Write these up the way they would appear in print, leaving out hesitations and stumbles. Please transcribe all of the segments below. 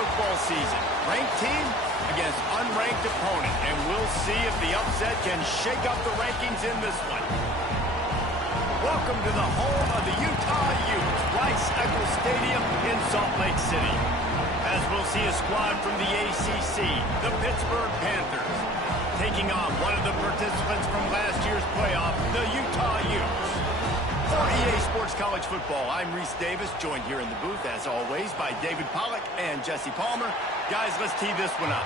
football season. Ranked team against unranked opponent, and we'll see if the upset can shake up the rankings in this one. Welcome to the home of the Utah Utes, Rice-Eccles Stadium in Salt Lake City. As we'll see a squad from the ACC, the Pittsburgh Panthers, taking on one of the participants from last year's playoff, the Utah Utes. For EA Sports College Football, I'm Reese Davis, joined here in the booth, as always, by David Pollack and Jesse Palmer. Guys, let's tee this one up.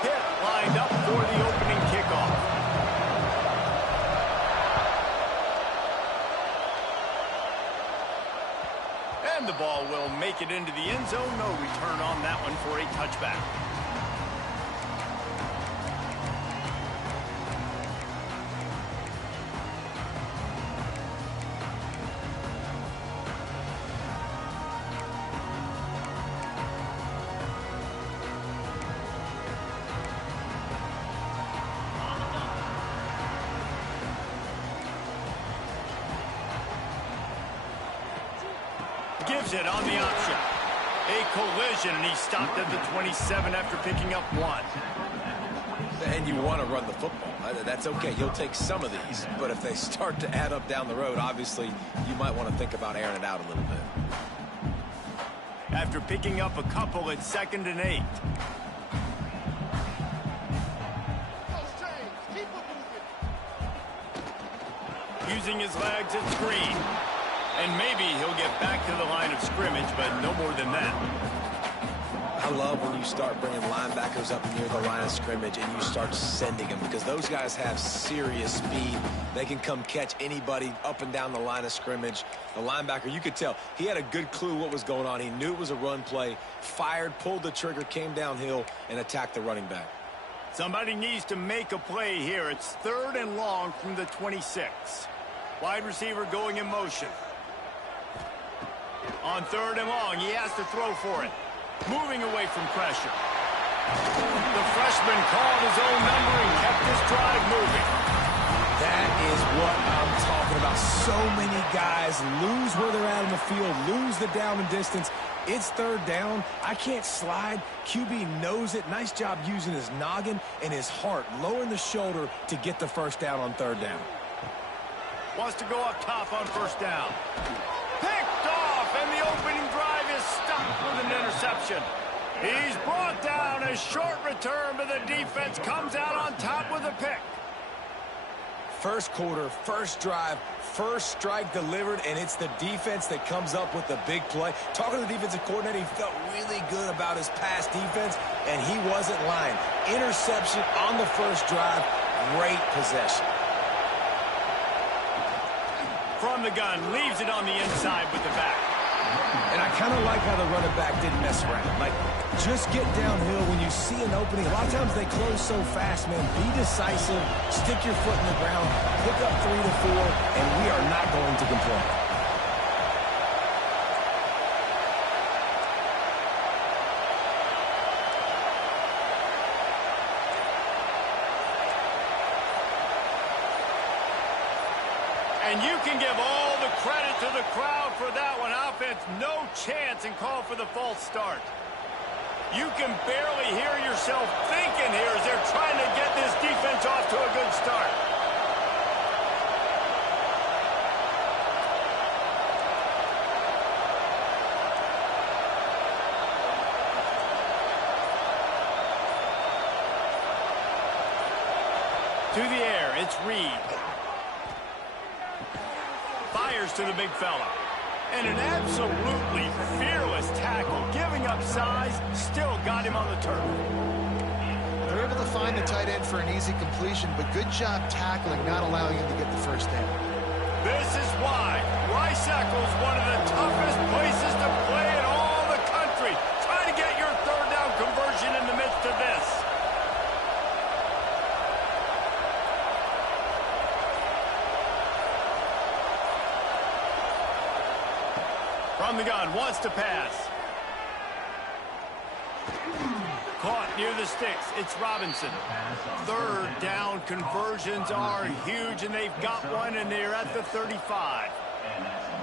Pitt lined up for the opening kickoff. And the ball will make it into the end zone. No return on that one for a touchback. Gives it on the option. A collision, and he stopped at the 27 after picking up one. And you want to run the football. That's okay. You'll take some of these. But if they start to add up down the road, obviously, you might want to think about airing it out a little bit. After picking up a couple, it's 2nd and 8. Using his legs at screen. And maybe he'll get back to the line of scrimmage, but no more than that. I love when you start bringing linebackers up near the line of scrimmage and you start sending them, because those guys have serious speed. They can come catch anybody up and down the line of scrimmage. The linebacker, you could tell, he had a good clue what was going on. He knew it was a run play, fired, pulled the trigger, came downhill, and attacked the running back. Somebody needs to make a play here. It's 3rd and long from the 26. Wide receiver going in motion. On 3rd and long, he has to throw for it. Moving away from pressure. The freshman called his own number and kept his drive moving. That is what I'm talking about. So many guys lose where they're at in the field, lose the down and distance. It's 3rd down. I can't slide. QB knows it. Nice job using his noggin and his heart, lowering the shoulder to get the first down on 3rd down. Wants to go up top on 1st down. Picked off, and the opening drive is stopped with an interception. He's brought down. A short return, but the defense comes out on top with a pick. First quarter, first drive, first strike delivered, and it's the defense that comes up with the big play. Talking to the defensive coordinator, he felt really good about his pass defense, and he wasn't lying. Interception on the first drive, great possession. From the gun, leaves it on the inside with the back. And I kind of like how the running back didn't mess around. Like, just get downhill when you see an opening. A lot of times they close so fast, man. Be decisive, stick your foot in the ground, pick up 3 to 4, and we are not going to complain. And you can give all the credit to the crowd for that one. Offense, no chance, and call for the false start. You can barely hear yourself thinking here as they're trying to get this defense off to a good start. To the air, it's Reed. Fires to the big fella. And an absolutely fearless tackle. Giving up size, still got him on the turf. They're able to find the tight end for an easy completion, but good job tackling, not allowing him to get the first down. This is why Rice-Eccles is one of the toughest places to play in all the country. Try to get your 3rd down conversion in the midst of this. From the gun, wants to pass. Caught near the sticks. It's Robinson. 3rd down conversions are huge, and they've got one, and they're at the 35.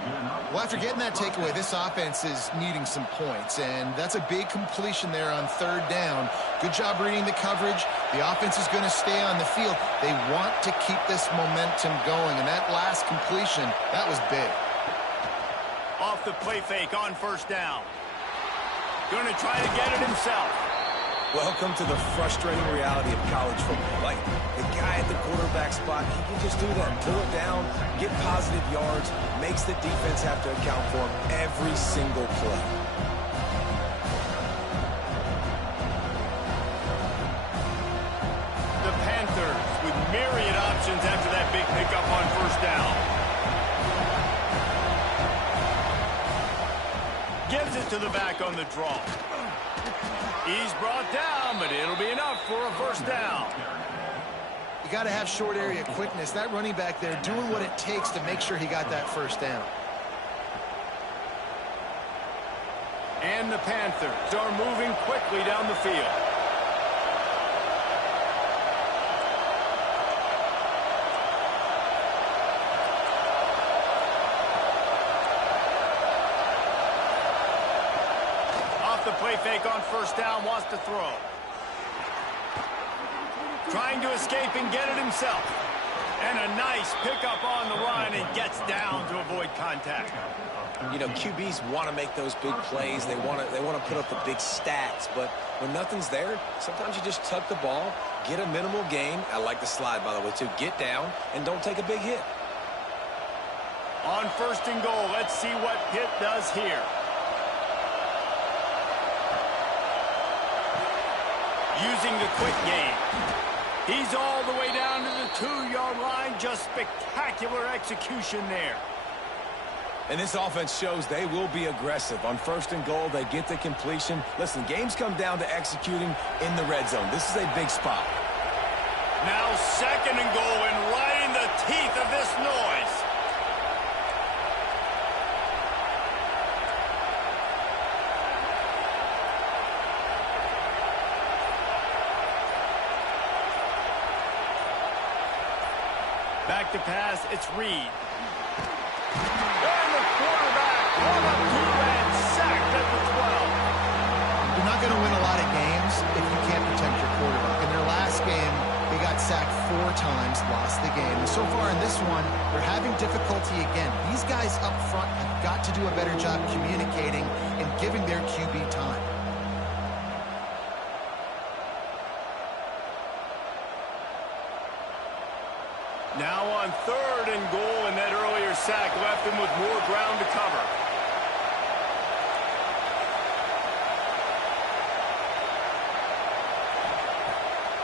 Well, after getting that takeaway, this offense is needing some points, and that's a big completion there on third down. Good job reading the coverage. The offense is going to stay on the field. They want to keep this momentum going, and that last completion, that was big. Off the play fake on first down. Going to try to get it himself. Welcome to the frustrating reality of college football. Like, the guy at the quarterback spot, he can just do that. Pull it down, get positive yards, makes the defense have to account for him every single play. The Panthers with myriad options after that big pickup on first down. Gives it to the back on the draw. He's brought down, but it'll be enough for a first down. You got to have short area quickness. That running back there doing what it takes to make sure he got that first down. And the Panthers are moving quickly down the field. The play fake on first down, wants to throw. Trying to escape and get it himself. And a nice pickup on the run and gets down to avoid contact. You know, QBs want to make those big plays. They want to put up the big stats. But when nothing's there, sometimes you just tuck the ball, get a minimal gain. I like the slide, by the way, too. Get down and don't take a big hit. On first and goal, let's see what Pitt does here. Using the quick game. He's all the way down to the 2-yard line. Just spectacular execution there. And this offense shows they will be aggressive. On first and goal, they get the completion. Listen, games come down to executing in the red zone. This is a big spot. Now second and goal, and right in the teeth of this noise. Back to pass, it's Reed. And the quarterback caught up to and sacked at the 12. You're not going to win a lot of games if you can't protect your quarterback. In their last game, they got sacked 4 times, lost the game. And so far in this one, they're having difficulty again. These guys up front have got to do a better job communicating and giving their QB time. Now on third and goal, and that earlier sack left him with more ground to cover.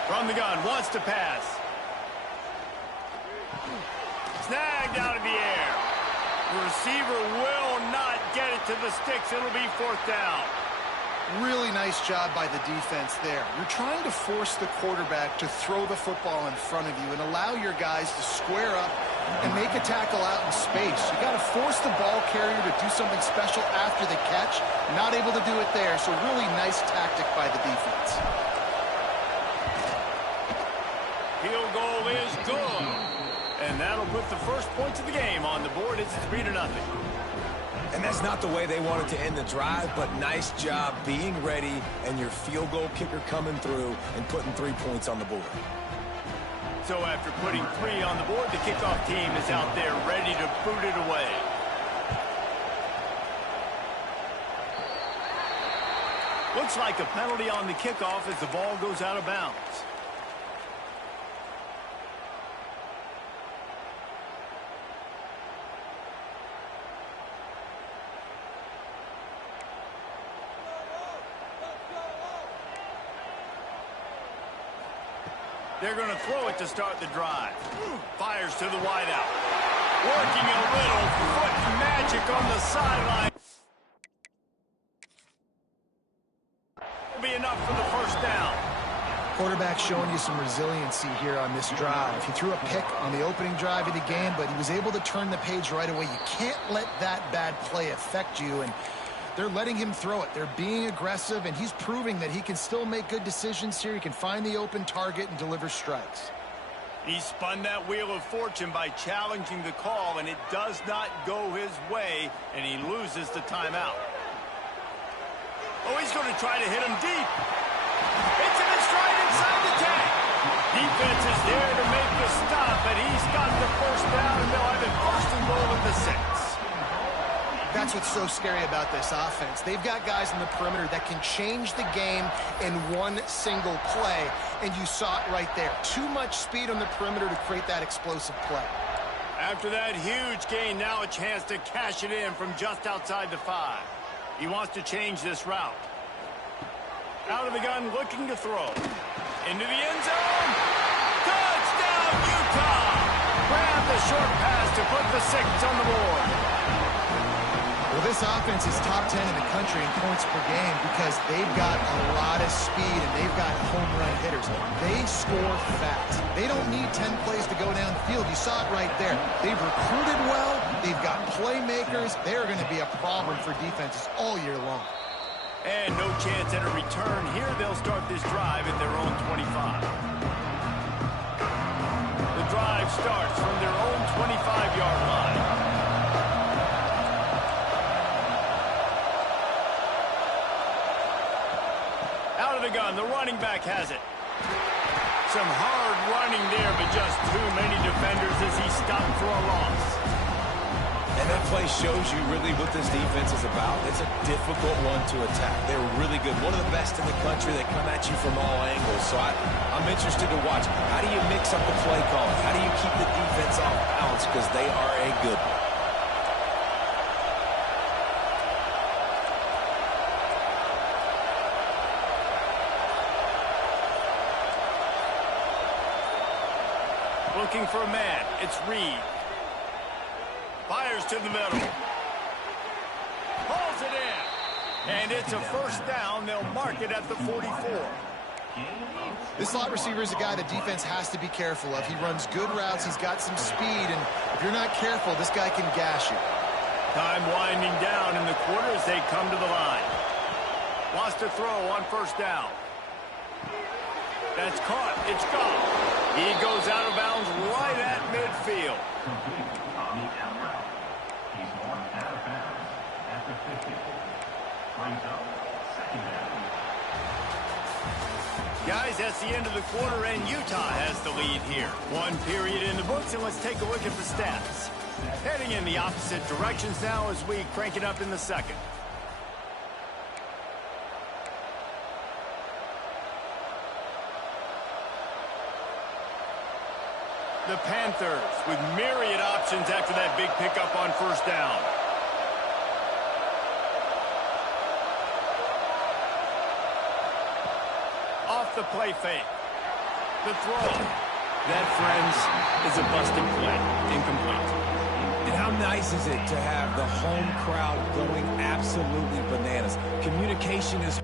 From the gun, wants to pass. Snagged out of the air. The receiver will not get it to the sticks. It'll be fourth down. Really nice job by the defense there. You're trying to force the quarterback to throw the football in front of you and allow your guys to square up and make a tackle out in space. You got to force the ball carrier to do something special after the catch. Not able to do it there, so really nice tactic by the defense. Field goal is good. And that'll put the first points of the game on the board. It's 3-0. And that's not the way they wanted to end the drive, but nice job being ready and your field goal kicker coming through and putting 3 points on the board. So after putting 3 on the board, the kickoff team is out there ready to boot it away. Looks like a penalty on the kickoff as the ball goes out of bounds. They're going to throw it to start the drive. Fires to the wideout. Working a little foot magic on the sideline. Will be enough for the first down. Quarterback showing you some resiliency here on this drive. He threw a pick on the opening drive of the game, but he was able to turn the page right away. You can't let that bad play affect you, and they're letting him throw it. They're being aggressive, and he's proving that he can still make good decisions here. He can find the open target and deliver strikes. He spun that wheel of fortune by challenging the call, and it does not go his way, and he loses the timeout. Oh, he's going to try to hit him deep. It's in his stride inside the 10. Defense is there to make the stop, and he's got the first down, and they'll have it first and goal at the 6. That's what's so scary about this offense. They've got guys in the perimeter that can change the game in one single play, and you saw it right there. Too much speed on the perimeter to create that explosive play. After that huge gain, now a chance to cash it in from just outside the 5. He wants to change this route. Out of the gun, looking to throw. Into the end zone. Touchdown, Utah! Grab the short pass to put the 6 on the board. Well, this offense is top 10 in the country in points per game because they've got a lot of speed and they've got home run hitters. They score fast. They don't need 10 plays to go down the field. You saw it right there. They've recruited well. They've got playmakers. They're going to be a problem for defenses all year long. And no chance at a return. Here they'll start this drive at their own 25. The drive starts from their own 25-yard line. Out of the gun, the running back has it. Some hard running there, but just too many defenders as he stopped for a loss. And that play shows you really what this defense is about. It's a difficult one to attack. They're really good. One of the best in the country. They come at you from all angles. So I'm interested to watch. How do you mix up the play calling? How do you keep the defense off balance? Because they are a good one. Looking for a man. It's Reed. Fires to the middle. Pulls it in. And it's a first down. They'll mark it at the 44. This slot receiver is a guy the defense has to be careful of. He runs good routes. He's got some speed. And if you're not careful, this guy can gash you. Time winding down in the quarter as they come to the line. Wants to throw on first down. That's caught. It's gone. He goes out of bounds right at midfield. He's marked out of bounds at the 50. Brings up second down. Guys, that's the end of the quarter, and Utah has the lead here. One period in the books, and let's take a look at the stats. Heading in the opposite directions now as we crank it up in the second. The Panthers with myriad options after that big pickup on first down. Off the play fake. The throw. That, friends, is a busted play. Incomplete. And how nice is it to have the home crowd going absolutely bananas? Communication is...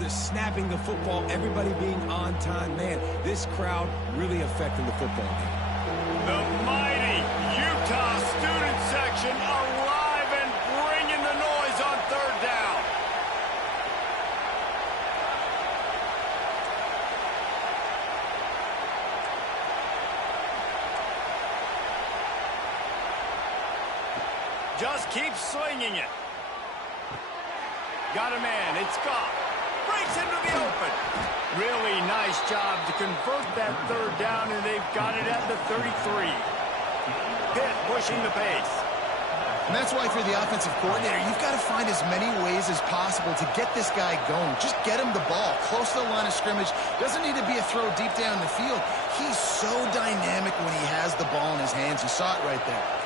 The snapping the football, everybody being on time. Man, this crowd really affecting the football game. The mighty Utah student section alive and bringing the noise on third down. Just keep slinging it. Got a man. It's Scott. Breaks into the open. Really nice job to convert that third down, and they've got it at the 33. Pitt pushing the pace. And that's why for the offensive coordinator, you've got to find as many ways as possible to get this guy going. Just get him the ball close to the line of scrimmage. Doesn't need to be a throw deep down the field. He's so dynamic when he has the ball in his hands. You saw it right there.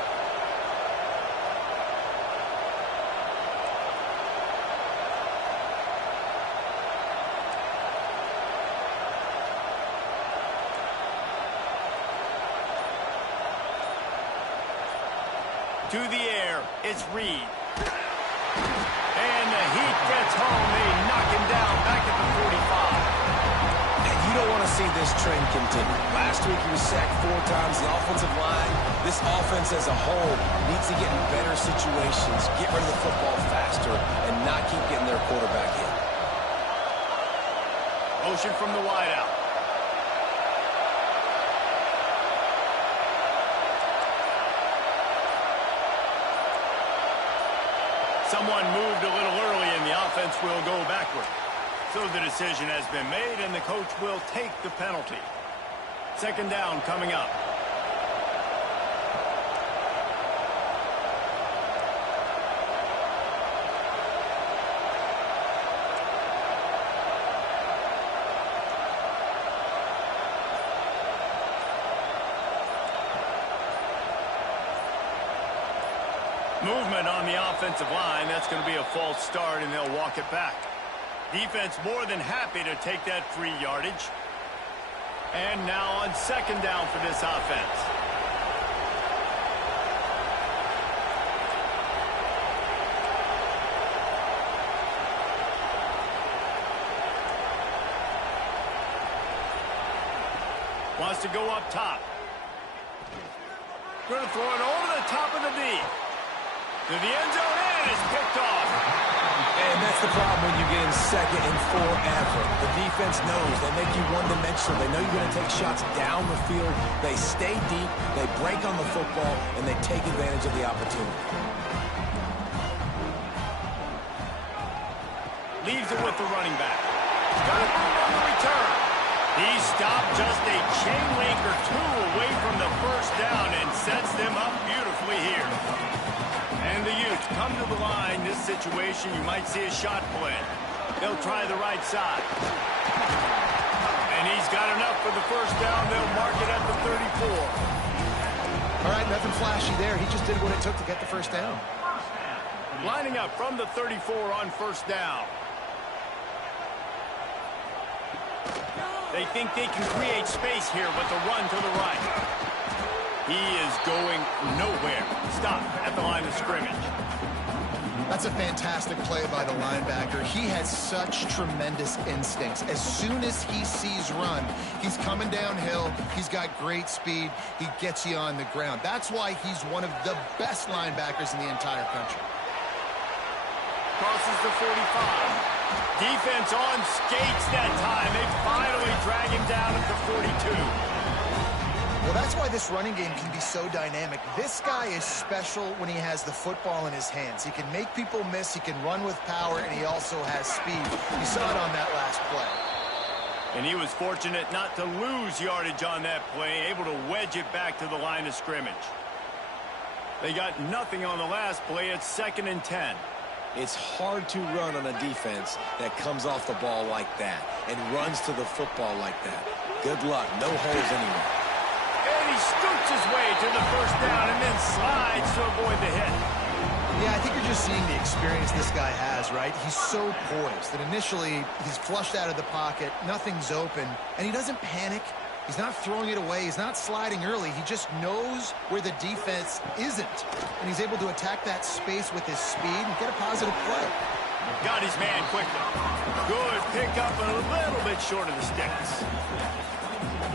To the air, it's Reed. And the Heat gets home. They knock him down back at the 45. And you don't want to see this trend continue. Last week he was sacked 4 times. The offensive line, this offense as a whole, needs to get in better situations, get rid of the football faster, and not keep getting their quarterback hit. Motion from the wideout. Someone moved a little early and the offense will go backward. So the decision has been made and the coach will take the penalty. Second down coming up. Movement on the offensive line. That's going to be a false start, and they'll walk it back. Defense more than happy to take that free yardage. And now on second down for this offense. Wants to go up top. Going to throw it over the top of the D. To the end zone, and it's picked off. And that's the problem when you get in second and forever. The defense knows. They make you one-dimensional. They know you're going to take shots down the field. They stay deep, they break on the football, and they take advantage of the opportunity. Leaves it with the running back. Got a move on the return. He stopped just a chain link or 2 away from the first down and sets them up beautifully here. And the Utes come to the line. This situation, you might see a shot play. They'll try the right side. And he's got enough for the first down. They'll mark it at the 34. All right, nothing flashy there. He just did what it took to get the first down. Lining up from the 34 on first down. They think they can create space here with the run to the right. He is going nowhere. Stop at the line of scrimmage. That's a fantastic play by the linebacker. He has such tremendous instincts. As soon as he sees run, he's coming downhill. He's got great speed. He gets you on the ground. That's why he's one of the best linebackers in the entire country. Crosses the 45. Defense on skates that time. They finally drag him down at the 42. Well, that's why this running game can be so dynamic. This guy is special when he has the football in his hands. He can make people miss, he can run with power, and he also has speed. You saw it on that last play. And he was fortunate not to lose yardage on that play, able to wedge it back to the line of scrimmage. They got nothing on the last play. It's 2nd and 10. It's hard to run on a defense that comes off the ball like that and runs to the football like that. Good luck. No holes anywhere. And he scoots his way to the first down and then slides to avoid the hit. Yeah, I think you're just seeing the experience this guy has, right? He's so poised that initially he's flushed out of the pocket, nothing's open, and he doesn't panic. He's not throwing it away. He's not sliding early. He just knows where the defense isn't, and he's able to attack that space with his speed and get a positive play. Got his man quickly. Good pickup, and a little bit short of the sticks.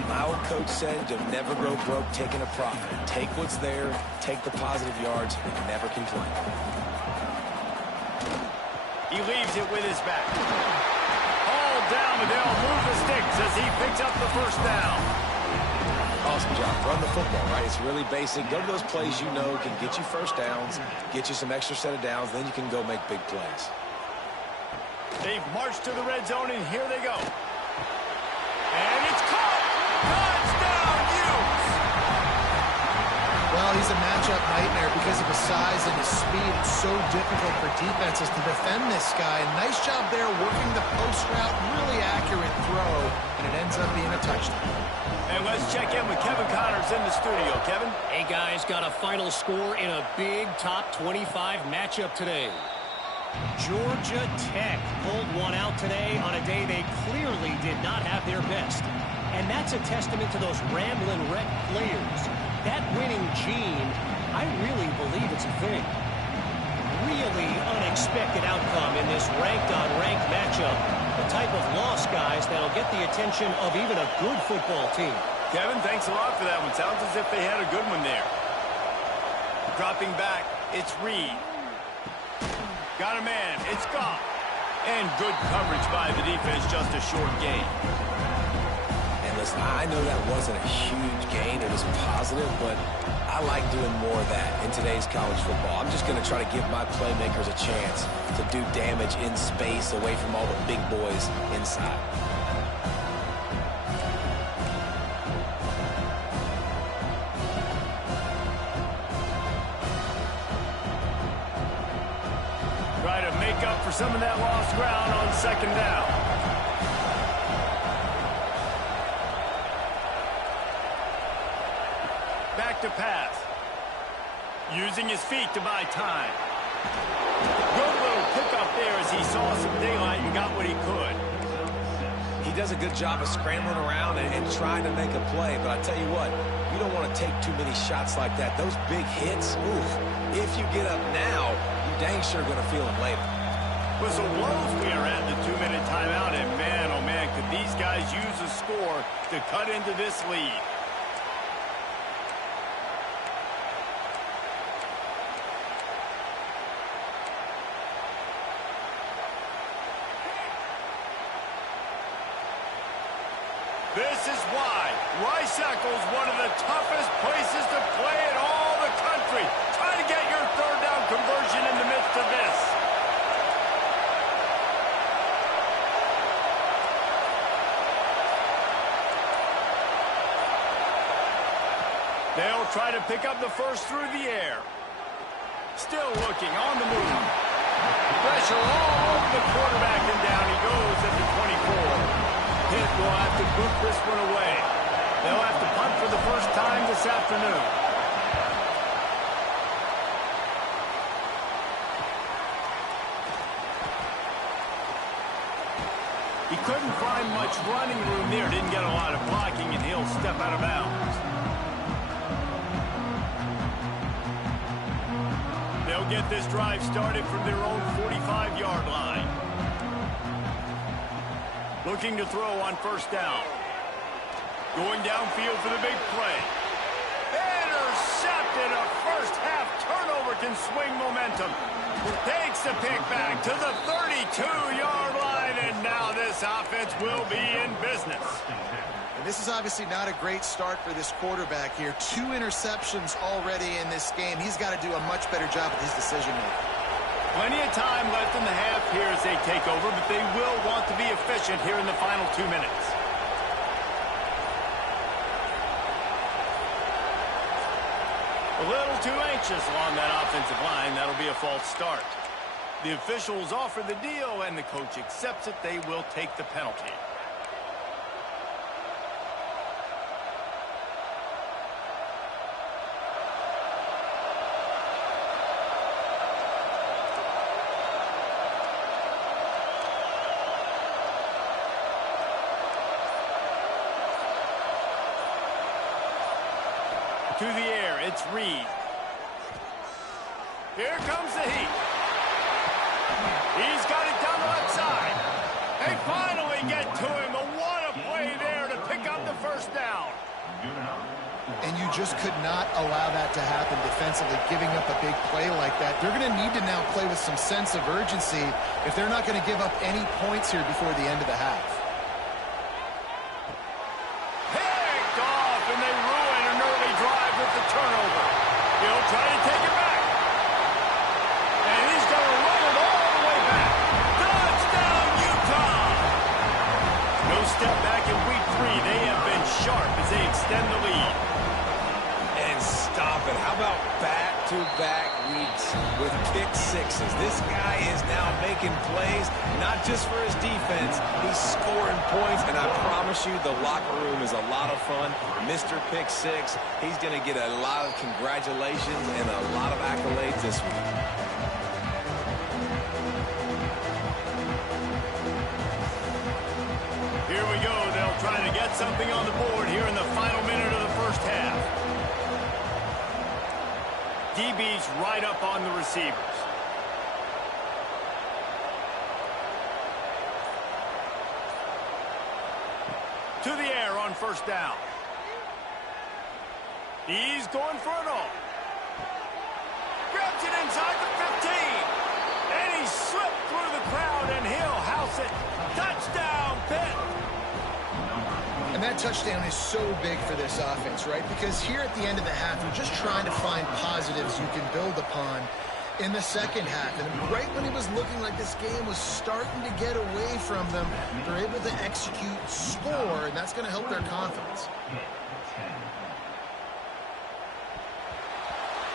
My old coach said you'll never grow broke taking a profit. Take what's there, take the positive yards, and never complain. He leaves it with his back. All down, but they'll move the sticks as he picks up the first down. Awesome job. Run the football, right? It's really basic. Go to those plays you know can get you first downs, get you some extra set of downs, then you can go make big plays. They've marched to the red zone, and here they go. And it's caught! Touchdown, Utes! Well, he's a matchup nightmare because of his size and his speed. It's so difficult for defenses to defend this guy. Nice job there working the post route. Really accurate throw, and it ends up being a touchdown. And let's check in with Kevin Connors in the studio. Kevin? Hey, guys, got a final score in a big top 25 matchup today. Georgia Tech pulled one out today on a day they clearly did not have their best. And that's a testament to those rambling wreck players. That winning gene, I really believe it's a thing. Really unexpected outcome in this ranked-on-ranked matchup. The type of loss, guys, that'll get the attention of even a good football team. Kevin, thanks a lot for that one. Sounds as if they had a good one there. Dropping back, it's Reed. Got a man, it's Goff. And good coverage by the defense, just a short gain. And listen, I know that wasn't a huge gain. It was positive, but I like doing more of that in today's college football. I'm just going to try to give my playmakers a chance to do damage in space away from all the big boys inside. Try to make up for some of that lost ground on second down. Back to pass. Using his feet to buy time. Good little pickup there as he saw some daylight and got what he could. He does a good job of scrambling around and trying to make a play, but I tell you what, you don't want to take too many shots like that. Those big hits, oof, if you get up now, you dang sure going to feel them later. Whistle blows, we are at the 2-minute timeout, and man, oh man, could these guys use a score to cut into this lead. This is why Rice-Eccles, one of the toughest places to play in all the country. Try to get your third down conversion in the midst of this. They'll try to pick up the first through the air. Still looking on the move. Pressure all over the quarterback, and down he goes at the 24. Pitt will have to boot this one away. They'll have to punt for the first time this afternoon. He couldn't find much running room there. Didn't get a lot of blocking, and he'll step out of bounds. They'll get this drive started from their own 45-yard line. Looking to throw on first down. Going downfield for the big play. Intercepted. A first-half turnover can swing momentum. Takes the pick back to the 32-yard line, and now this offense will be in business. And this is obviously not a great start for this quarterback here. 2 interceptions already in this game. He's got to do a much better job with his decision-making. Plenty of time left in the half here as they take over, but they will want to be efficient here in the final 2 minutes. A little too anxious along that offensive line. That'll be a false start. The officials offer the deal, and the coach accepts it. They will take the penalty. To the air, it's Reed. Here comes the heat. He's got it down the left side. They finally get to him. What a play there to pick up the first down. And you just could not allow that to happen defensively, giving up a big play like that. They're going to need to now play with some sense of urgency if they're not going to give up any points here before the end of the half. Picked off, and they ruin an early drive with the turnover. He'll try to take it back. And he's going to run it all the way back. Touchdown, Utah! No step back in week 3. They have been sharp as they extend the lead. And stop it. How about back-to-back weeks with pick sixes. This guy is now making plays, not just for his defense. He's scoring points, and I promise you the locker room is a lot of fun. Mr. Pick Six, he's going to get a lot of congratulations and a lot of accolades this week. Here we go. They'll try to get something on the board here in the final minute of the first half. DB's right up on the receivers. To the air on first down. He's going for it all. Grabs it inside the 15. And he slipped through the crowd, and he'll house it. Touchdown, Pitt. And that touchdown is so big for this offense, right? Because here at the end of the half, you're just trying to find positives you can build upon in the second half. And right when it was looking like this game was starting to get away from them, they're able to execute, score, and that's going to help their confidence.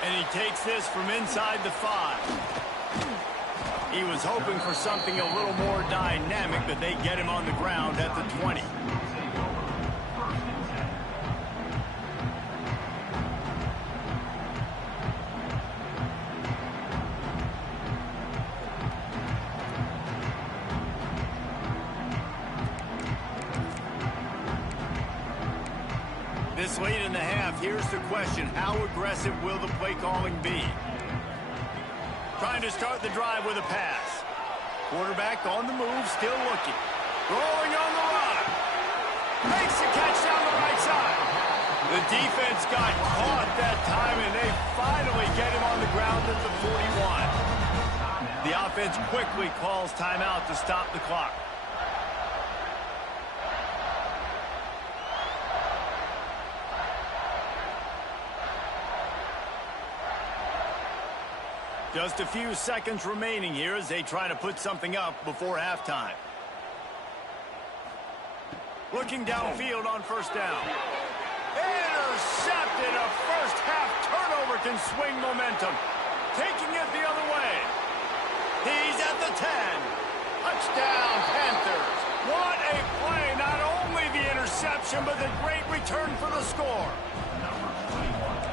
And he takes this from inside the 5. He was hoping for something a little more dynamic, but they get him on the ground at the 20. This late in the half, here's the question. How aggressive will the play calling be? Trying to start the drive with a pass. Quarterback on the move, still looking. Rolling on the run. Makes the catch down the right side. The defense got caught that time, and they finally get him on the ground at the 41. The offense quickly calls timeout to stop the clock. Just a few seconds remaining here as they try to put something up before halftime. Looking downfield on first down. Intercepted. A first half turnover can swing momentum. Taking it the other way. He's at the 10. Touchdown, Panthers. What a play. Not only the interception, but the great return for the score.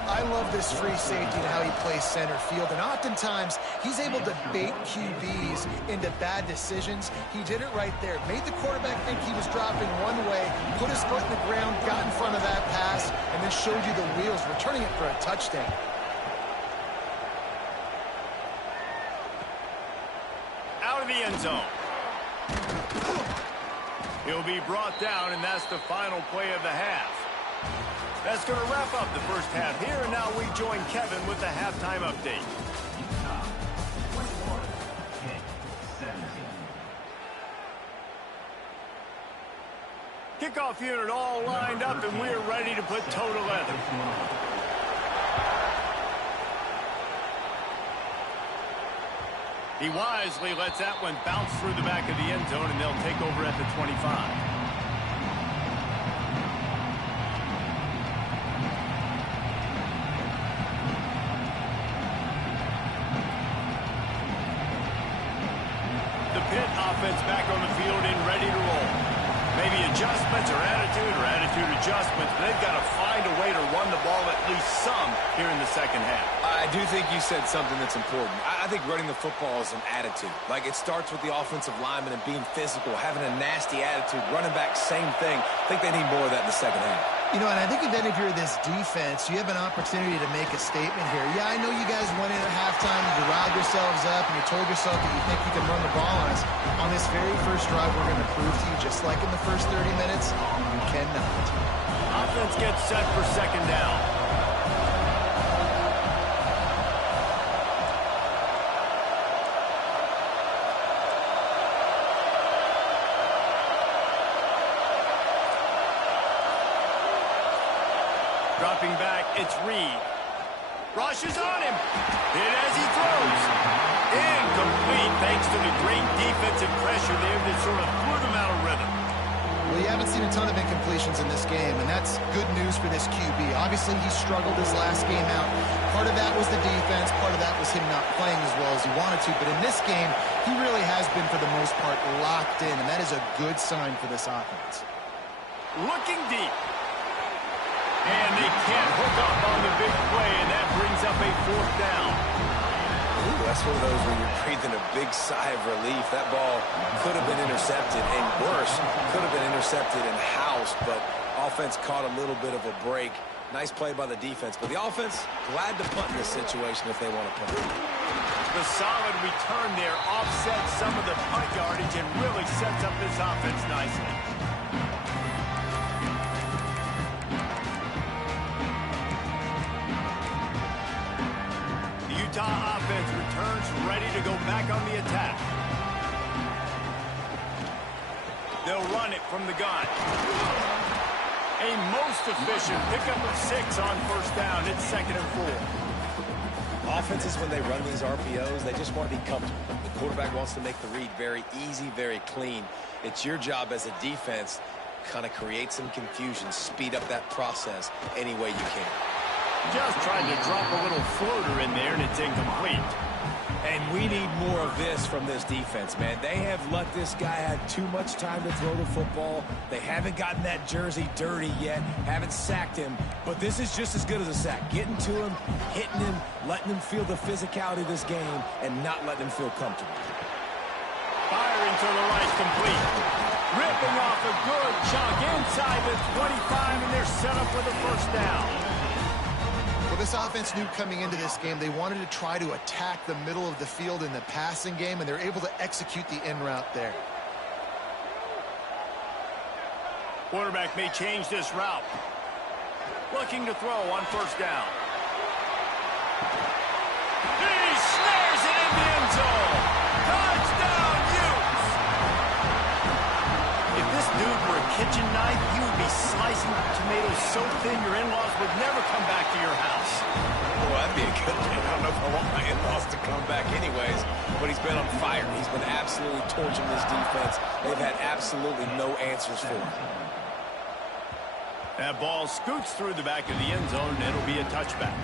I love this free safety and how he plays center field, and oftentimes he's able to bait QBs into bad decisions. He did it right there. Made the quarterback think he was dropping one way, put his foot in the ground, got in front of that pass, and then showed you the wheels, returning it for a touchdown. Out of the end zone. He'll be brought down, and that's the final play of the half. That's going to wrap up the first half here, and now we join Kevin with the halftime update. Kickoff unit all lined up, and we're ready to put toe to leather. He wisely lets that one bounce through the back of the end zone, and they'll take over at the 25. Pitt offense back on the field and ready to roll. Maybe adjustments or attitude adjustments, but they've got to find a way to run the ball at least some here in the second half. I do think you said something that's important. I think running the football is an attitude. Like, it starts with the offensive lineman and being physical, having a nasty attitude. Running back, same thing. I think they need more of that in the second half. You know, and I think then if you're this defense, you have an opportunity to make a statement here. Yeah, I know you guys went in at halftime, you riled yourselves up, and you told yourself that you think you can run the ball on us. On this very first drive, we're going to prove to you, just like in the first 30 minutes, you cannot. Offense gets set for second down. Dropping back, it's Reed. Rushes on him. Hit as he throws. Incomplete thanks to the great defensive pressure there that sort of threw them out of rhythm. Well, you haven't seen a ton of incompletions in this game, and that's good news news for this QB. Obviously, he struggled his last game out. Part of that was the defense. Part of that was him not playing as well as he wanted to. But in this game, he really has been, for the most part, locked in. And that is a good sign for this offense. Looking deep. And they can't hook up on the big play, and that brings up a 4th down. Ooh, that's one of those where you're breathing a big sigh of relief. That ball could have been intercepted, and worse, could have been intercepted and housed, but offense caught a little bit of a break. Nice play by the defense, but the offense, glad to punt in this situation if they want to punt. The solid return there offsets some of the punt yardage and really sets up this offense nicely. The Utah offense returns ready to go back on the attack. They'll run it from the gun. A most efficient pickup of 6 on 1st down. It's 2nd and 4. Offenses, when they run these RPOs, they just want to be comfortable. The quarterback wants to make the read very easy, very clean. It's your job as a defense to kind of create some confusion, speed up that process any way you can. Just trying to drop a little floater in there, and it's incomplete. And we need more of this from this defense, man. They have let this guy have too much time to throw the football. They haven't gotten that jersey dirty yet, haven't sacked him. But this is just as good as a sack. Getting to him, hitting him, letting him feel the physicality of this game, and not letting him feel comfortable. Firing to the right, complete. Ripping off a good chunk inside the 25, and they're set up with a 1st down. Well, this offense knew coming into this game they wanted to try to attack the middle of the field in the passing game, and they're able to execute the in route there. Quarterback may change this route. Looking to throw on 1st down. He snares it in the end zone. Touchdown, Utes! If this dude were a kitchen knife, he would be slicing tomatoes so thin your in-laws would never come back to your house. Well, that'd be a good thing. I don't know if I want my in-laws to come back anyways, but he's been on fire. He's been absolutely torching this defense. They've had absolutely no answers for him. That ball scoots through the back of the end zone, and it'll be a touchback.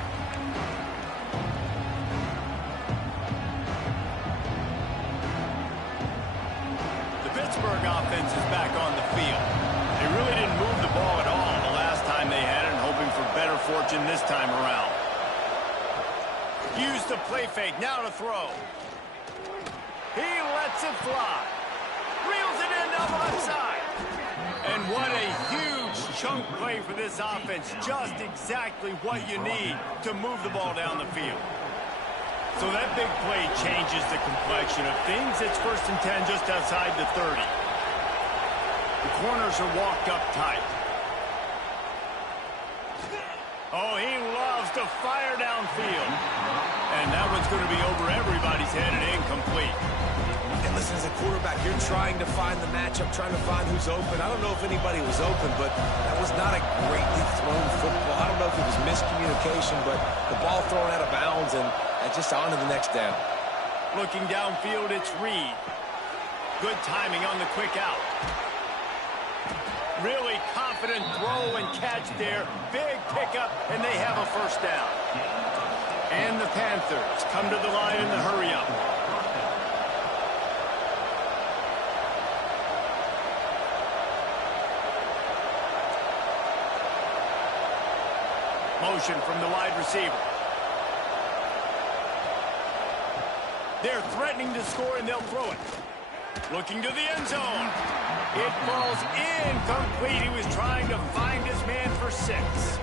The Pittsburgh offense is back on the field. They really didn't move the ball at all the last time they had it, and hoping for better fortune this time around. Use the play fake, now to throw. He lets it fly. Reels it in down the left side. And what a huge chunk play for this offense. Just exactly what you need to move the ball down the field. So that big play changes the complexion of things. It's 1st and 10 just outside the 30. The corners are walked up tight. Oh, he loves to fire downfield. And that one's going to be over everybody's head and incomplete. And listen, as a quarterback, you're trying to find the matchup, trying to find who's open. I don't know if anybody was open, but that was not a greatly thrown football. I don't know if it was miscommunication, but the ball thrown out of bounds and just on to the next down. Looking downfield, it's Reed. Good timing on the quick out. Really confident throw and catch there. Big pickup, and they have a 1st down. And the Panthers come to the line in the hurry-up. Motion from the wide receiver. They're threatening to score, and they'll throw it. Looking to the end zone. It falls incomplete. He was trying to find his man for 6.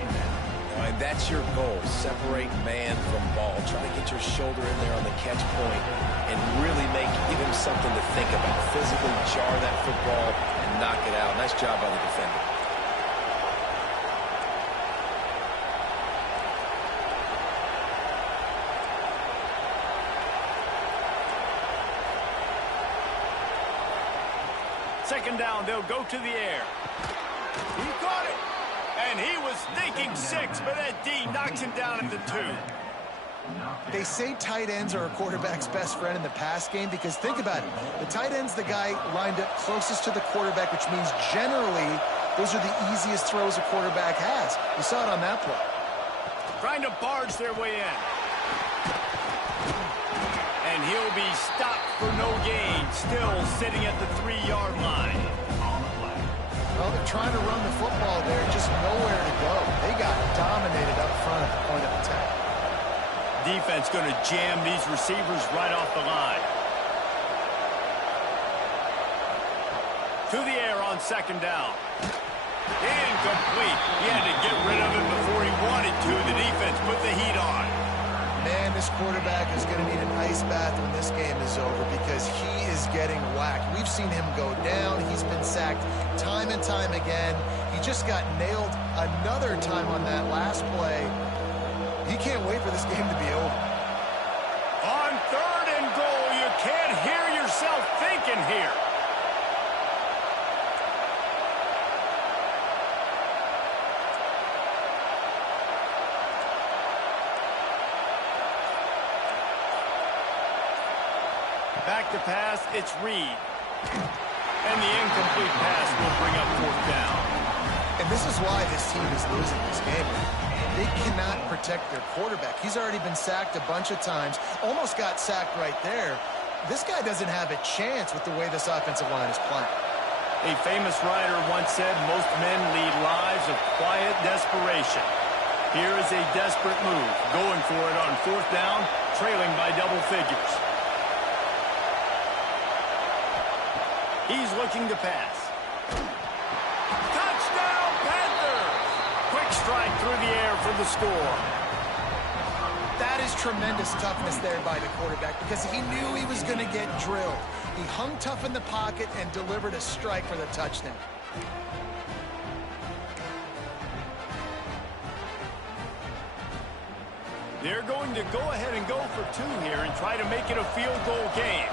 And that's your goal. Separate man from ball. Try to get your shoulder in there on the catch point and really give him something to think about. Physically jar that football and knock it out. Nice job by the defender. Second down, they'll go to the air. He caught it. And he was thinking 6, but that D knocks him down at the 2. They say tight ends are a quarterback's best friend in the pass game because think about it. The tight end's the guy lined up closest to the quarterback, which means generally Those are the easiest throws a quarterback has. We saw it on that play. Trying to barge their way in. And he'll be stopped for no gain, still sitting at the 3-yard line. Well, they're trying to run the football there, just nowhere to go. They got dominated up front at the point of attack. Defense going to jam these receivers right off the line. To the air on second down. Incomplete. He had to get rid of it before he wanted to. The defense put the heat on. Man, this quarterback is going to need an ice bath when this game is over because he is getting whacked. We've seen him go down. He's been sacked time and time again. He just got nailed another time on that last play. He can't wait for this game to be over. On 3rd and goal, you can't hear yourself thinking here. Back to pass, it's Reed. And the incomplete pass will bring up 4th down. And this is why this team is losing this game. They cannot protect their quarterback. He's already been sacked a bunch of times, almost got sacked right there. This guy doesn't have a chance with the way this offensive line is playing. A famous writer once said, most men lead lives of quiet desperation. Here is a desperate move, going for it on 4th down, trailing by double figures. He's looking to pass. Touchdown, Panthers! Quick strike through the air for the score. That is tremendous toughness there by the quarterback because he knew he was going to get drilled. He hung tough in the pocket and delivered a strike for the touchdown. They're going to go ahead and go for 2 here and try to make it a field goal game.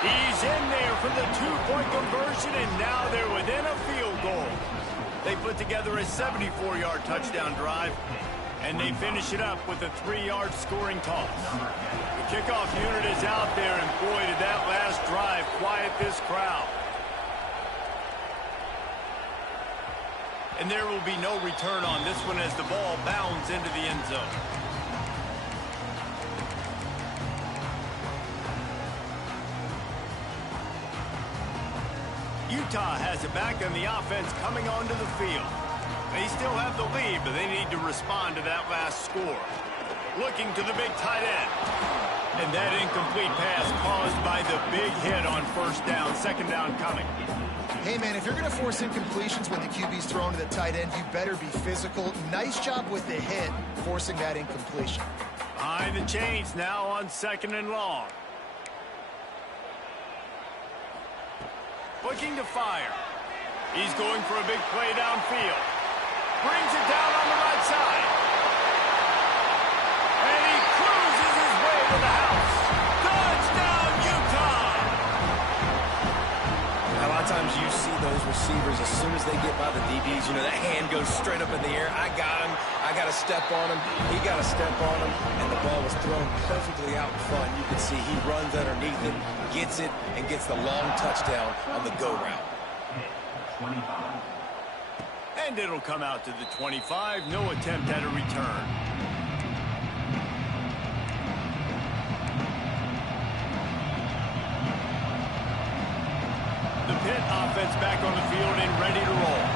He's in there for the 2-point conversion, and now they're within a field goal. They put together a 74-yard touchdown drive, and they finish it up with a 3-yard scoring toss. The kickoff unit is out there, and boy, did that last drive quiet this crowd. And there will be no return on this one as the ball bounds into the end zone. Utah has it back, and the offense coming onto the field. They still have the lead, but they need to respond to that last score. Looking to the big tight end. And that incomplete pass caused by the big hit on 1st down, 2nd down coming. Hey, man, if you're going to force incompletions when the QB's thrown to the tight end, you better be physical. Nice job with the hit, forcing that incompletion. Behind the chains now on 2nd and long. Looking to fire. He's going for a big play downfield. Brings it down on the right side. And he cruises his way to the house. Touchdown, Utah! A lot of times you see those receivers, as soon as they get by the DBs, you know, that hand goes straight up in the air. I got him. I got to step on him. He got to step on him. And the ball was thrown perfectly out in front. You can see he runs underneath it, gets it, and gets the long touchdown on the go route. 25. And it'll come out to the 25. No attempt at a return. The Pitt offense back on the field and ready to roll.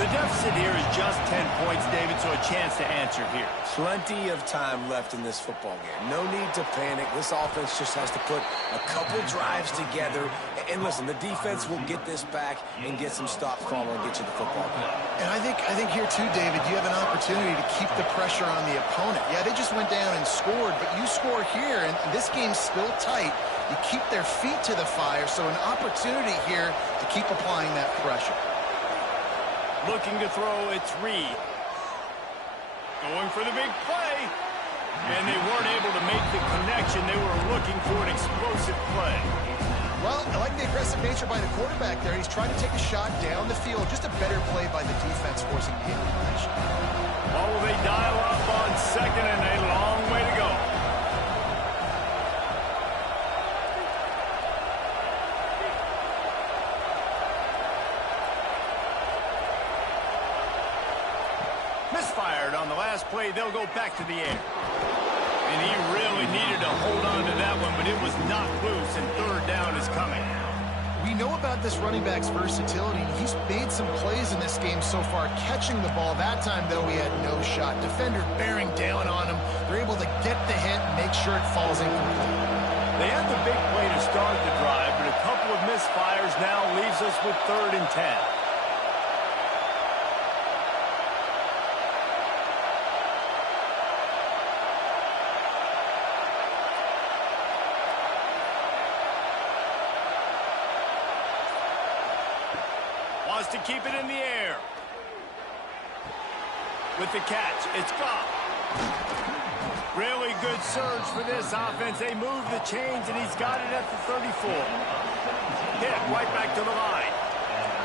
The deficit here is just 10 points, David, so a chance to answer here. Plenty of time left in this football game. No need to panic. This offense just has to put a couple drives together. And listen, the defense will get this back and get some stops following and get you the football game. And I think here too, David, you have an opportunity to keep the pressure on the opponent. Yeah, they just went down and scored, but you score here, and this game's still tight. You keep their feet to the fire, so an opportunity here to keep applying that pressure. Looking to throw, it's Reed. Going for the big play. And they weren't able to make the connection. They were looking for an explosive play. Well, I like the aggressive nature by the quarterback there. He's trying to take a shot down the field. Just a better play by the defense forcing the incompletion. Oh, they dial up on 2nd and a long way to go. last play, they'll go back to the air. And he really needed to hold on to that one, but it was knocked loose, and third down is coming. We know about this running back's versatility. He's made some plays in this game so far, catching the ball. That time, though, he had no shot. Defender bearing down on him. They're able to get the hit and make sure it falls incomplete. They had the big play to start the drive, but a couple of misfires now leaves us with 3rd and 10. Wants to keep it in the air. With the catch, it's Goff. Really good surge for this offense. They move the chains, and he's got it at the 34. Hit right back to the line.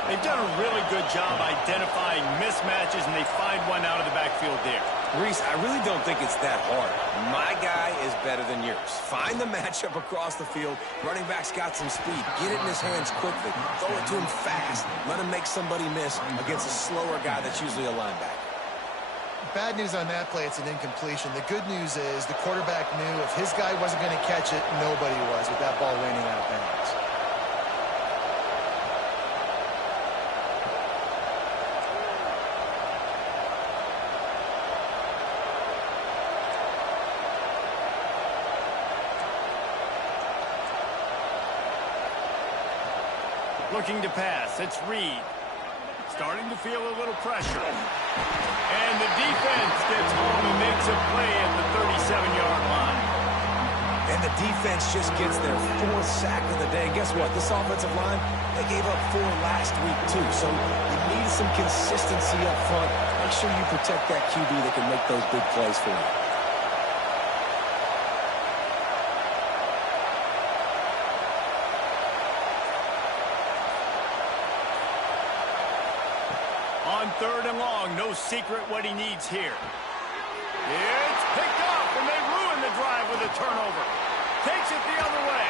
They've done a really good job identifying mismatches, and they find one out of the backfield there. Reese, I really don't think it's that hard. My guy is better than yours. Find the matchup across the field. Running back's got some speed. Get it in his hands quickly. Throw it to him fast. Let him make somebody miss against a slower guy that's usually a linebacker. Bad news on that play, it's an incompletion. The good news is the quarterback knew if his guy wasn't going to catch it, nobody was with that ball landing out of bounds. Looking to pass, it's Reed. Starting to feel a little pressure. And the defense gets home and makes a play at the 37-yard line. And the defense just gets their 4th sack of the day. And guess what? This offensive line, they gave up 4 last week, too. So you need some consistency up front. Make sure you protect that QB that can make those big plays for you. On 3rd and long, no secret what he needs here. It's picked up, and they ruin the drive with a turnover. Takes it the other way.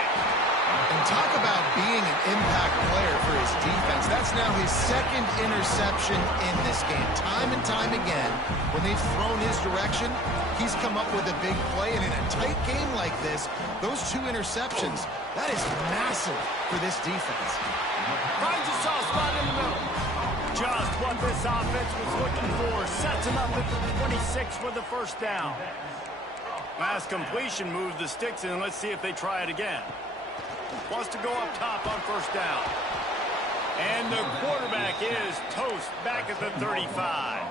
And talk about being an impact player for his defense. That's now his 2nd interception in this game. Time and time again, when they've thrown his direction, he's come up with a big play. And in a tight game like this, those 2 interceptions, that is massive for this defense. Finds a soft spot in the middle. Just what this offense was looking for. Sets him up at the 26 for the 1st down. Last completion moves the sticks in. Let's see if they try it again. Wants to go up top on 1st down. And the quarterback is toast back at the 35.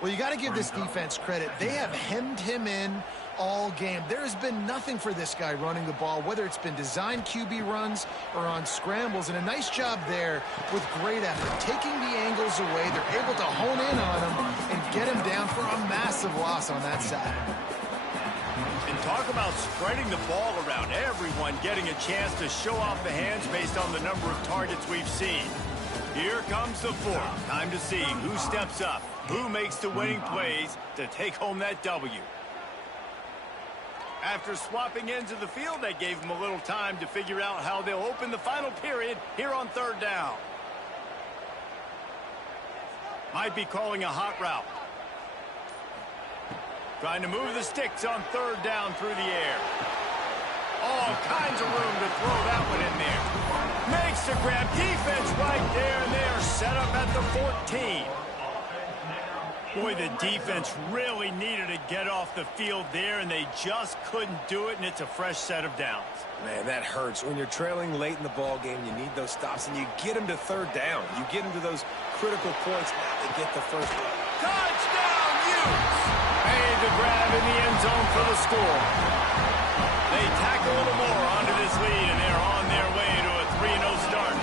Well, you got to give this defense credit. They have hemmed him in all game. There has been nothing for this guy running the ball, whether it's been designed QB runs or on scrambles, and a nice job there with great effort. Taking the angles away, they're able to hone in on him and get him down for a massive loss on that side. And talk about spreading the ball around. Everyone getting a chance to show off the hands based on the number of targets we've seen. Here comes the 4th. Time to see who steps up, who makes the winning plays to take home that W. After swapping ends of the field, that gave them a little time to figure out how they'll open the final period here on 3rd down. Might be calling a hot route. Trying to move the sticks on 3rd down through the air. All kinds of room to throw that one in there. Makes the grab. Defense right there, and they are set up at the 14. Boy, the defense really needed to get off the field there, and they just couldn't do it, and it's a fresh set of downs. Man, that hurts. When you're trailing late in the ball game, you need those stops, and you get them to 3rd down. You get them to those critical points to get the 1st down. Touchdown, Utes! Made the grab in the end zone for the score. They tack a little more onto this lead, and they're on their way to a 3-0 start.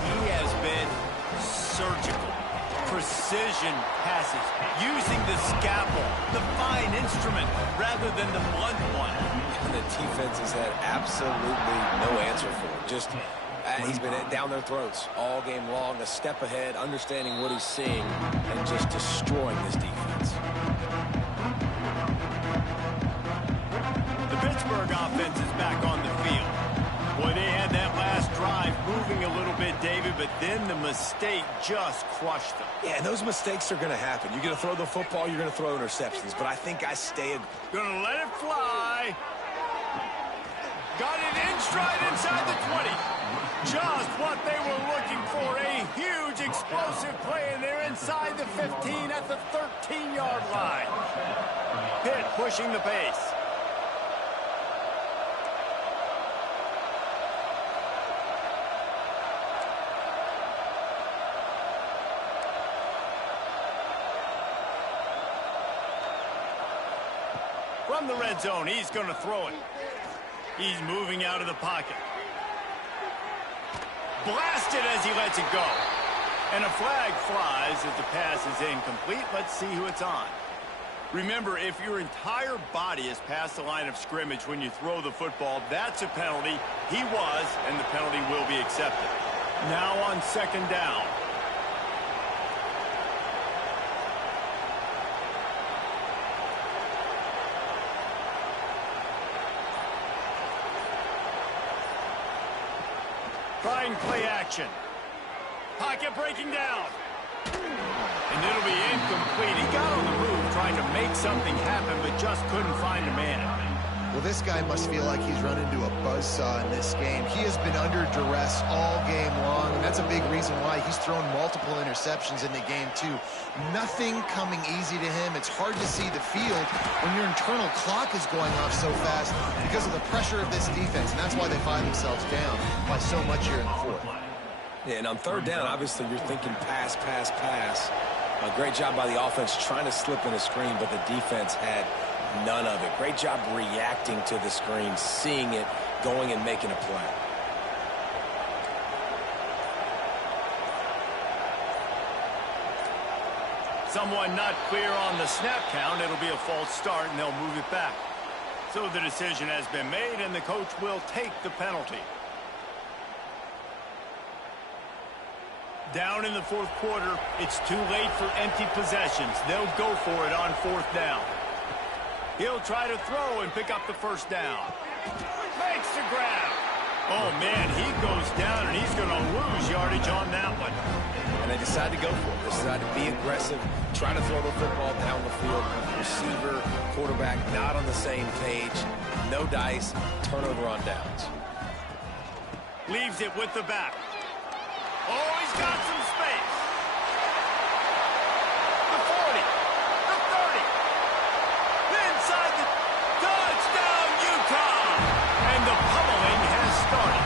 He has been surgical. Precision passes, using the scalpel, the fine instrument, rather than the blunt one. And the defense has had absolutely no answer for him. Just, he's been down their throats all game long, a step ahead, understanding what he's seeing, and just destroying this defense. The Pittsburgh offense is back on the field. Boy, they had that last drive moving a little bit, David, but then then the mistake just crushed them. Yeah, and those mistakes are going to happen. You're going to throw the football, you're going to throw interceptions, but I think I stay. Gonna let it fly. Got it in stride inside the 20. Just what they were looking for. A huge explosive play, and they're inside the 15 at the 13-yard line. Pitt pushing the pace. From the red zone, he's going to throw it. He's moving out of the pocket. Blasted as he lets it go. And a flag flies as the pass is incomplete. Let's see who it's on. Remember, if your entire body is past the line of scrimmage when you throw the football, that's a penalty. He was, and the penalty will be accepted. Now on second down. Trying play action. Pocket breaking down. And it'll be incomplete. He got on the move trying to make something happen, but just couldn't find a man. Well, this guy must feel like he's run into a buzzsaw in this game. He has been under duress all game long, and that's a big reason why he's thrown multiple interceptions in the game, too. Nothing coming easy to him. It's hard to see the field when your internal clock is going off so fast because of the pressure of this defense, and that's why they find themselves down by so much here in the fourth. Yeah, and on third down, obviously you're thinking pass, pass, pass. A great job by the offense trying to slip in a screen, but the defense had none of it. Great job reacting to the screen, seeing it, going and making a play. Someone not clear on the snap count. It'll be a false start, and they'll move it back. So the decision has been made, and the coach will take the penalty. Down in the fourth quarter, it's too late for empty possessions. They'll go for it on fourth down. He'll try to throw and pick up the first down. Makes the grab. Oh, man, he goes down, and he's going to lose yardage on that one. And they decide to go for it. They decide to be aggressive, try to throw the football down the field. Receiver, quarterback, not on the same page. No dice, turnover on downs. Leaves it with the back. Oh, he's got some space. The 40, the 30. Inside the touchdown, Utah. And the pummeling has started.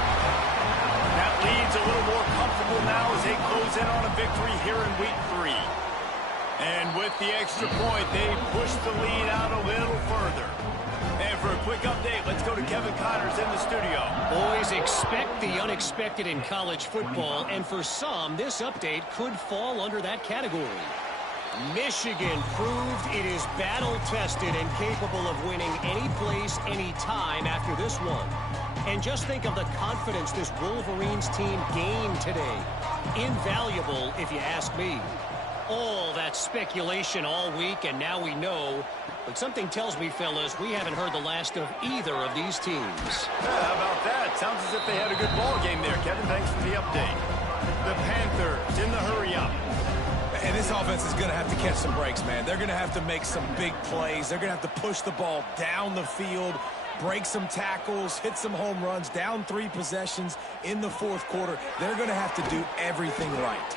That lead's a little more comfortable now as they close in on a victory here in week 3. And with the extra point, they push the lead out a little further. And for a quick update, let's go to Kevin Connors in the studio. Boys, expect the unexpected in college football, and for some, this update could fall under that category. Michigan proved it is battle-tested and capable of winning any place, any time after this one. And just think of the confidence this Wolverines team gained today. Invaluable, if you ask me. All that speculation all week, and now we know. But something tells me, fellas, we haven't heard the last of either of these teams. Yeah, how about that? Sounds as if they had a good ball game there, Kevin. Thanks for the update. The Panthers in the hurry-up. And this offense is going to have to catch some breaks, man. They're going to have to make some big plays. They're going to have to push the ball down the field, break some tackles, hit some home runs, down 3 possessions in the fourth quarter. They're going to have to do everything right.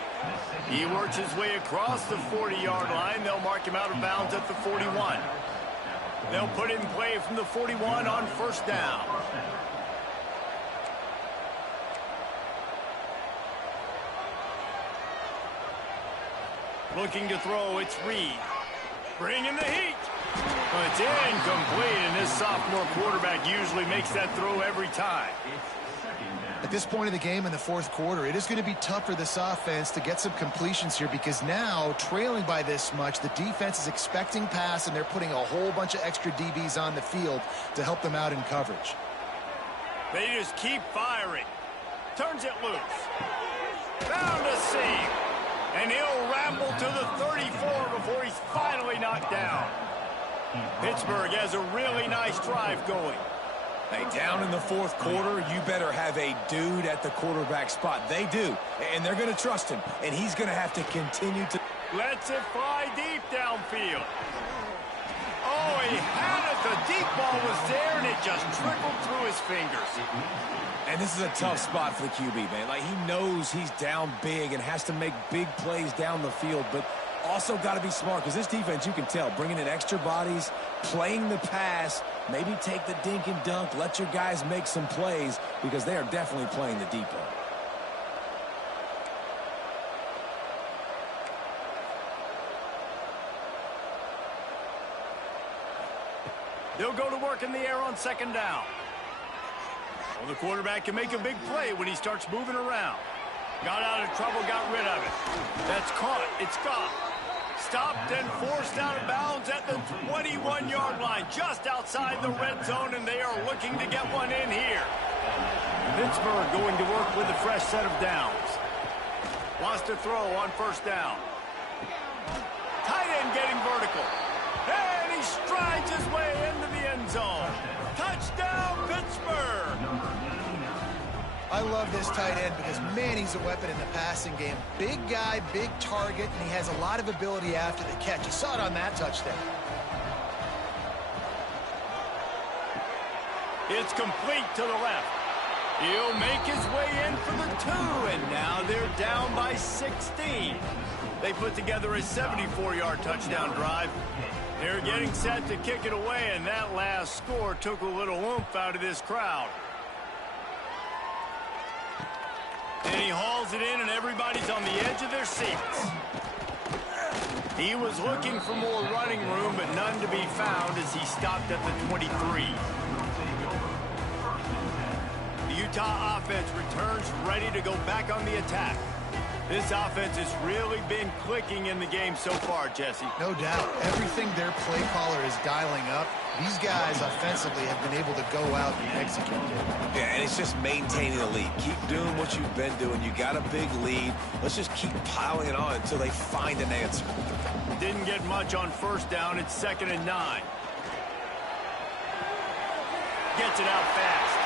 He works his way across the 40-yard line. They'll mark him out of bounds at the 41. They'll put it in play from the 41 on first down. Looking to throw, it's Reed. Bringing the heat. But it's incomplete, and this sophomore quarterback usually makes that throw every time. At this point in the game in the fourth quarter, it is going to be tough for this offense to get some completions here because now, trailing by this much, the defense is expecting pass, and they're putting a whole bunch of extra DBs on the field to help them out in coverage. They just keep firing. Turns it loose. Found a seam. And he'll ramble to the 34 before he's finally knocked down. Pittsburgh has a really nice drive going. Hey, down in the fourth quarter, you better have a dude at the quarterback spot. They do, and they're going to trust him, and he's going to have to continue to... Lets it fly deep downfield. Oh, he had it. The deep ball was there, and it just trickled through his fingers. And this is a tough spot for the QB, man. Like, he knows he's down big and has to make big plays down the field, but also got to be smart because this defense, you can tell, bringing in extra bodies, playing the pass, maybe take the dink and dunk, let your guys make some plays because they are definitely playing the deep ball. They'll go to work in the air on second down. Well, the quarterback can make a big play when he starts moving around. Got out of trouble, got rid of it. That's caught. It's gone. Stopped and forced out of bounds at the 21-yard line, just outside the red zone, and they are looking to get one in here. Pittsburgh going to work with a fresh set of downs. Wants to throw on first down. Tight end getting vertical. And he strides his way into the end zone. Touchdown, Pittsburgh! I love this tight end because, man, he's a weapon in the passing game. Big guy, big target, and he has a lot of ability after the catch. You saw it on that touchdown. It's complete to the left. He'll make his way in for the 2, and now they're down by 16. They put together a 74-yard touchdown drive. They're getting set to kick it away, and that last score took a little oomph out of this crowd. And he hauls it in, and everybody's on the edge of their seats. He was looking for more running room, but none to be found as he stopped at the 23. The Utah offense returns ready to go back on the attack. This offense has really been clicking in the game so far, Jesse. No doubt. Everything their play caller is dialing up, these guys offensively have been able to go out and execute it. Yeah, and it's just maintaining the lead. Keep doing what you've been doing. You got a big lead. Let's just keep piling it on until they find an answer. Didn't get much on first down. It's 2nd and 9. Gets it out fast.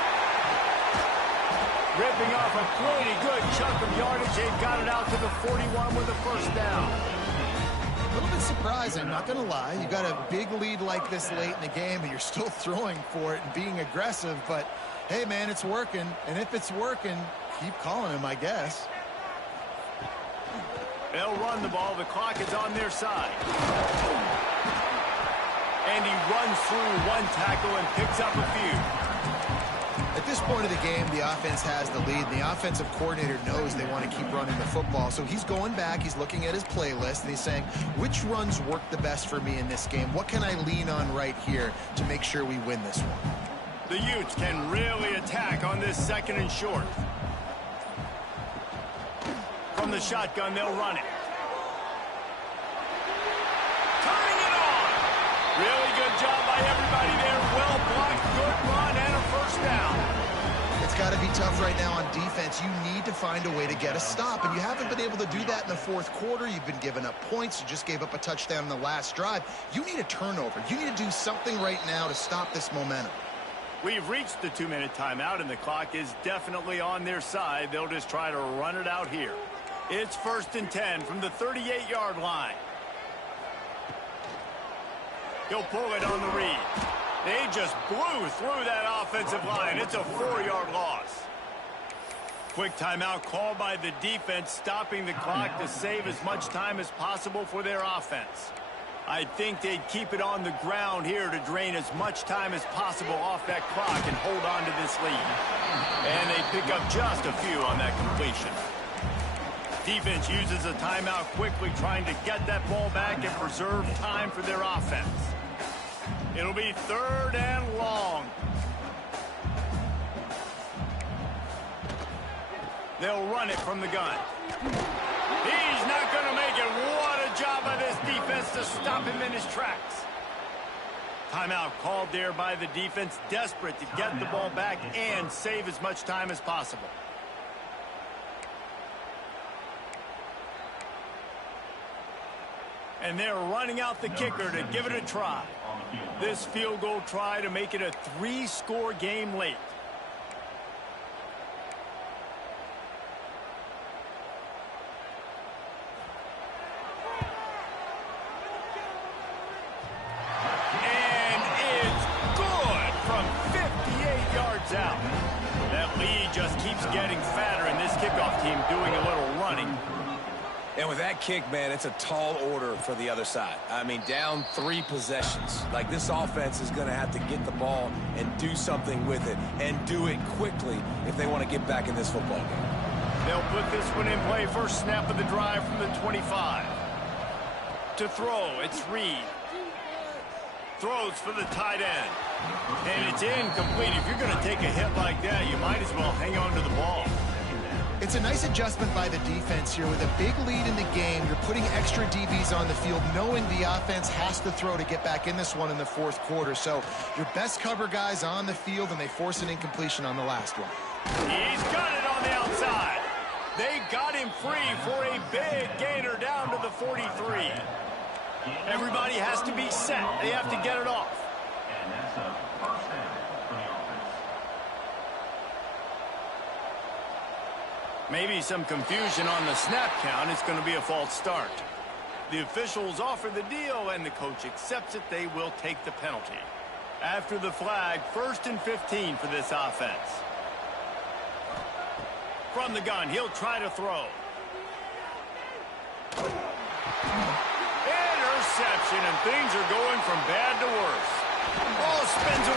Ripping off a pretty good chunk of yardage. They've got it out to the 41 with a first down. A little bit surprising, not going to lie. You got a big lead like this late in the game, and you're still throwing for it and being aggressive. But, hey, man, it's working. And if it's working, keep calling him, I guess. They'll run the ball. The clock is on their side. And he runs through one tackle and picks up a few. At this point of the game, the offense has the lead. The offensive coordinator knows they want to keep running the football. So he's going back, he's looking at his playlist, and he's saying, which runs work the best for me in this game? What can I lean on right here to make sure we win this one? The Utes can really attack on this 2nd and short. From the shotgun, they'll run it. Turning it on! Really good job by everybody there. Well blocked, good run, and a first down. It's got to be tough right now on defense. You need to find a way to get a stop, and you haven't been able to do that in the fourth quarter. You've been giving up points. You just gave up a touchdown in the last drive. You need a turnover. You need to do something right now to stop this momentum. We've reached the 2-minute timeout, and the clock is definitely on their side. They'll just try to run it out here. It's 1st and 10 from the 38-yard line. He'll pull it on the read. They just blew through that offensive line. It's a 4-yard loss. Quick timeout called by the defense, stopping the clock to save as much time as possible for their offense. I think they'd keep it on the ground here to drain as much time as possible off that clock and hold on to this lead. And they pick up just a few on that completion. Defense uses a timeout quickly, trying to get that ball back and preserve time for their offense. It'll be 3rd and long. They'll run it from the gun. He's not going to make it. What a job by this defense to stop him in his tracks. Timeout called there by the defense, desperate to get the ball back and save as much time as possible. And they're running out the kicker to give it a try. This field goal try to make it a 3-score game late. And it's good from 58 yards out. That lead just keeps getting fatter, and this kickoff team doing a little running. And with that kick, man, it's a tall order for the other side. I mean, down 3 possessions. Like, this offense is going to have to get the ball and do something with it, and do it quickly if they want to get back in this football game. They'll put this one in play. First snap of the drive from the 25. To throw, it's Reed. Throws for the tight end. And it's incomplete. If you're going to take a hit like that, you might as well hang on to the ball. It's a nice adjustment by the defense here. With a big lead in the game, you're putting extra DBs on the field, knowing the offense has to throw to get back in this one in the fourth quarter. So your best cover guys on the field, and they force an incompletion on the last one. He's got it on the outside. They got him free for a big gainer down to the 43. Everybody has to be set. They have to get it off. And that's a first down for the offense. Maybe some confusion on the snap count. It's going to be a false start. The officials offer the deal, and the coach accepts it. They will take the penalty. After the flag, 1st and 15 for this offense. From the gun, he'll try to throw. Interception, and things are going from bad to worse. Ball spins